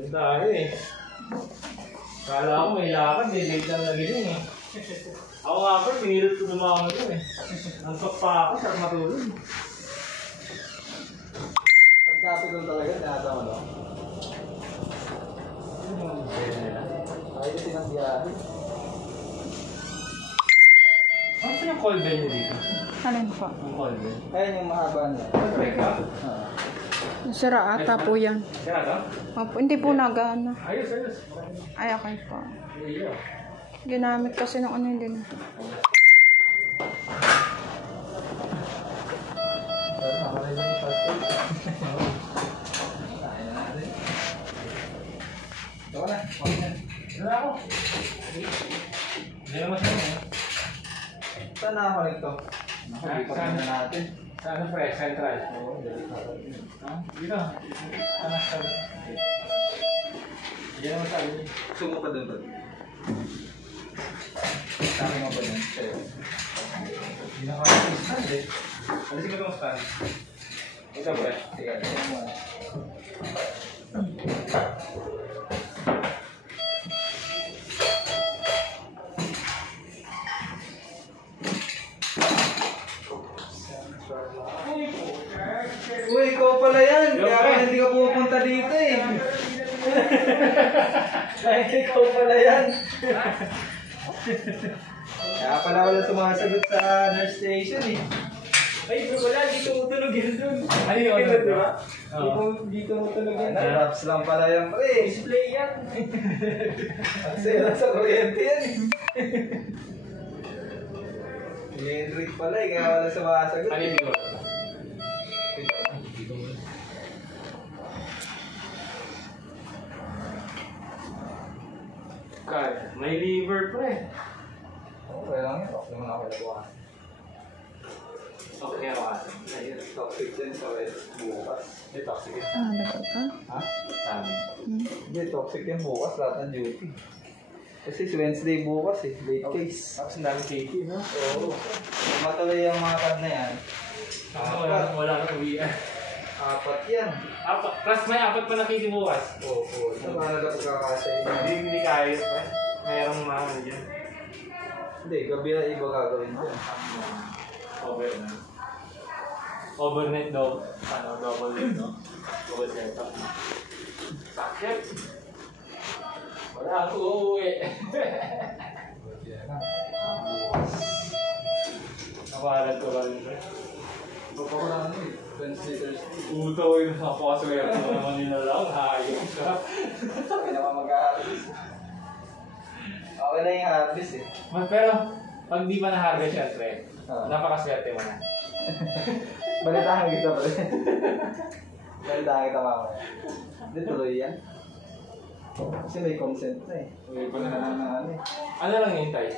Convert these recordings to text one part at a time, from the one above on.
Ang dahil eh. Kala ko may lakad eh. Late lang nagiling eh. Ako nga pa, pinilit ko dumangon ko eh. Antok pa ako, sarap matulog. Pagkapit talaga, tinatawa no? Ano yung bed nila? Ay, kasi nang biyahe. Ano pa yung call bell niya dito? Alin po? Yung call bell? Ayun yung mahaba niya. Teka? Sira ata po yan. Kaya ka? Opo, hindi po nagana. Ayos, ayos. Ay, okay po. Iyo. Ginamit kasi ng ano hindi na. Ito na. Wala ako. Hindi naman siya eh. Saan nakakonek to? Nakalipat na natin. Saan pre? Central? Oo, delikado. Dito. Ano sabi? Hindi naman sabi. Sumo ka doon. Sabi mo ba yun? Sa'yo. Hindi na kaya stand eh. Alisin ko itong stand. Ito pre. Sige, ito mo. Uy, ikaw pala yan. Kaya pala hindi ka pupunta dito eh. Kaya ikaw pala yan. Kaya pala wala sumasagot sa nurse station eh. Ay, bro, wala. Dito utulog yan dun. Ay, yun, diba? Dito mo tulog yan. Raps lang pala yan pre. Display yan. Ang sila sa kuryente yan eh. Henrik pala eh, kaya wala sumasagot. Ano yung dito? Kaya, may liver pre. Okay lang yan. Okay naman ako nagawa. Okay, ako kasi. Ayun, toxic din sa bukas. Hindi toxic yun. Ah, dapat ka? Ha? Sa amin. Hindi, toxic yan bukas. Lahat ng duty. Kasi Wednesday bukas eh. Late case. Tapos ang daming katie, no? Oo. Matuloy yung mga kad na yan. Wala nang uwian. 4 yan. Plus may 4 pa na katie bukas. Oo. Ano ba na pagkakasya yun? Hindi kaya yun, pre. Mayroong mga ano dyan. Hindi, gabi na iba gagawin ko. Overnight. Overnight daw. Ano, double day, no? Double setup. Sakit. Wala akong uuwi. Nakahalan ko ba rin, pre? Baka wala na eh. Wednesday, Thursday. Utaw yung nakapaswerte naman nila lang. Hayop ka. Kaya naman mag-harvest. Okay na yung harvest eh. Pero, pag di pa na-harvest yan, pre, napakaswerte mo na. Balitahan kita pa rin. Balitahan kita mamaya. Hindi tuloy yan. Kasi may consent na eh. Uy, Wala na na ano eh. ano lang hintay?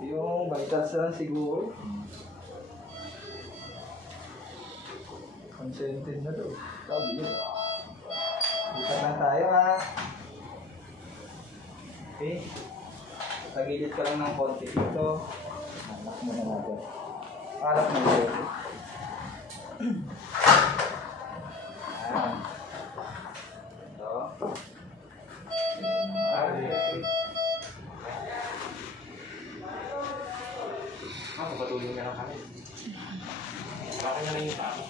Yung vitals na lang siguro. Consented na to. Sabi yun. Lipat na tayo ha. Okay. Tagilid ka lang ng konti dito. Alak mo na natin. Alak mo na natin. Ayan. Ito. Patulong na lang kami. Baka na lang yung tao.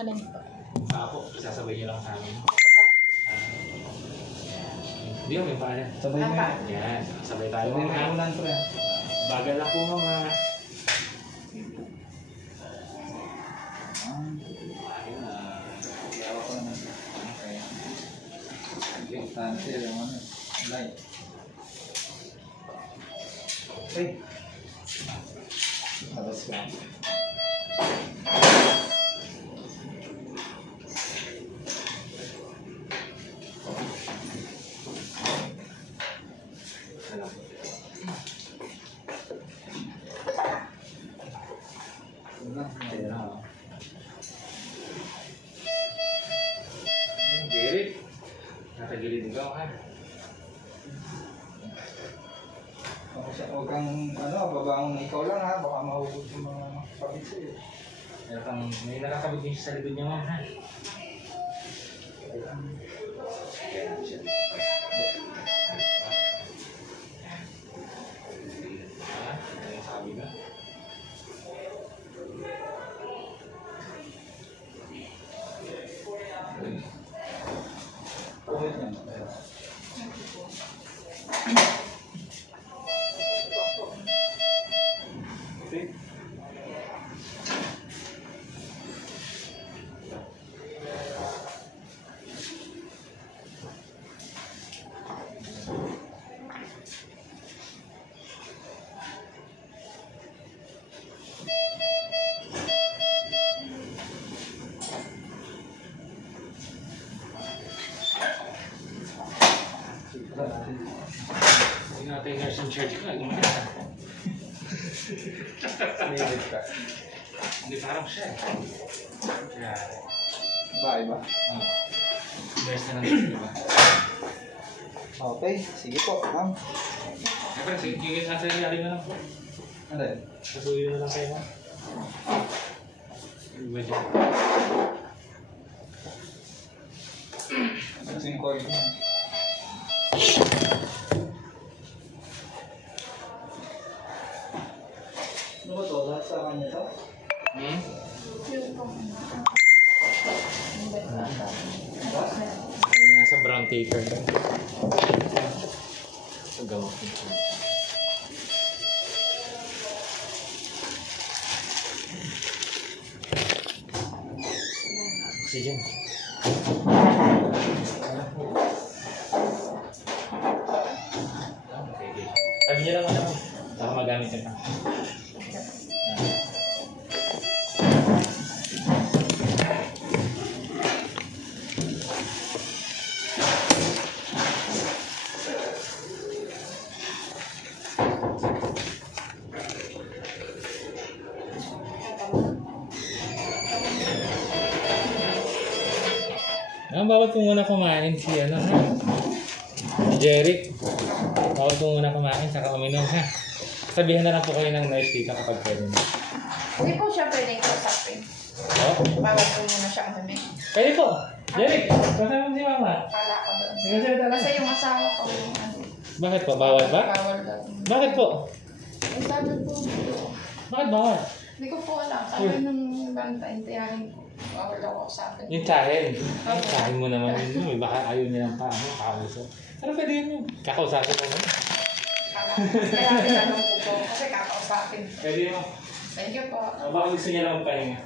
Alin po? Ako, sasabay niyo lang sa amin. Hindi may pala. Sabay mo yan. Yan, sabay tayo Sabay mo mga. ulan pre. Bagal na po mga. Yawa ko naman. Okay. Importante yung ano. Light. Okay. Labas ka. Gilid. Nakagilid ka ha. Huwag kang babangon na ikaw lang ha. Baka mahugot yung mga pabit sa'yo. May nakakabit din siya sa likod niya mga ha. Pati yung nurse in charge ko, umalis. Sinilit ka. Hindi parang siya eh. Kaya, Iba. nurse na lang di ba? Okay, sige po, ma'am. Siyempre, sige, nasa yari na lang po. Ano yun? Kasuyo na lang kayo mo. Iba dyan. Ito yung cord mo. Ano ba to? Lahat sa kanya to? Hmm? Nasa brown taper lang. Ito gawin ko. Oxygen. Sabi niya lang ano. Baka magamit ka pa. Bawal po muna kumain si ano ha? Si Jeric. Bawal po muna kumain saka uminom ha. Sabihan na lang po kayo ng nurse dito kapag pwede na. Hindi po siya pwedeng kausapin. Oo? Bawal po muna siya kami. Pwede po. Jeric, kasama mo si mama. Kala ko doon. Sige, sige, tala. Kasi yung asawa ko yung ano. Bakit po? Bawal ba? Bawal daw. Bakit po? Eh, sabi po. Bakit bawal? Hindi ko po alam. Sabi nung banta, intiyahin ko. Bawal daw ako sa akin. Yung tsahin. Yung tsahin mo naman yun. Baka ayaw niya ng paano, kakausap. Pero pwede yun. Kakausapin mo naman. Kaya tinanong ko po. Kasi kakausapin. Pwede mo. Thank you po. Baka gusto niya lang magpahinga.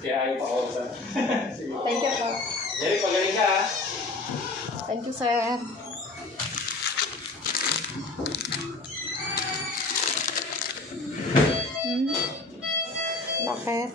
Kaya ayaw pa kausap. Sige. Thank you po. Jeric, pagaling ka ha. Thank you, sir. Bakit?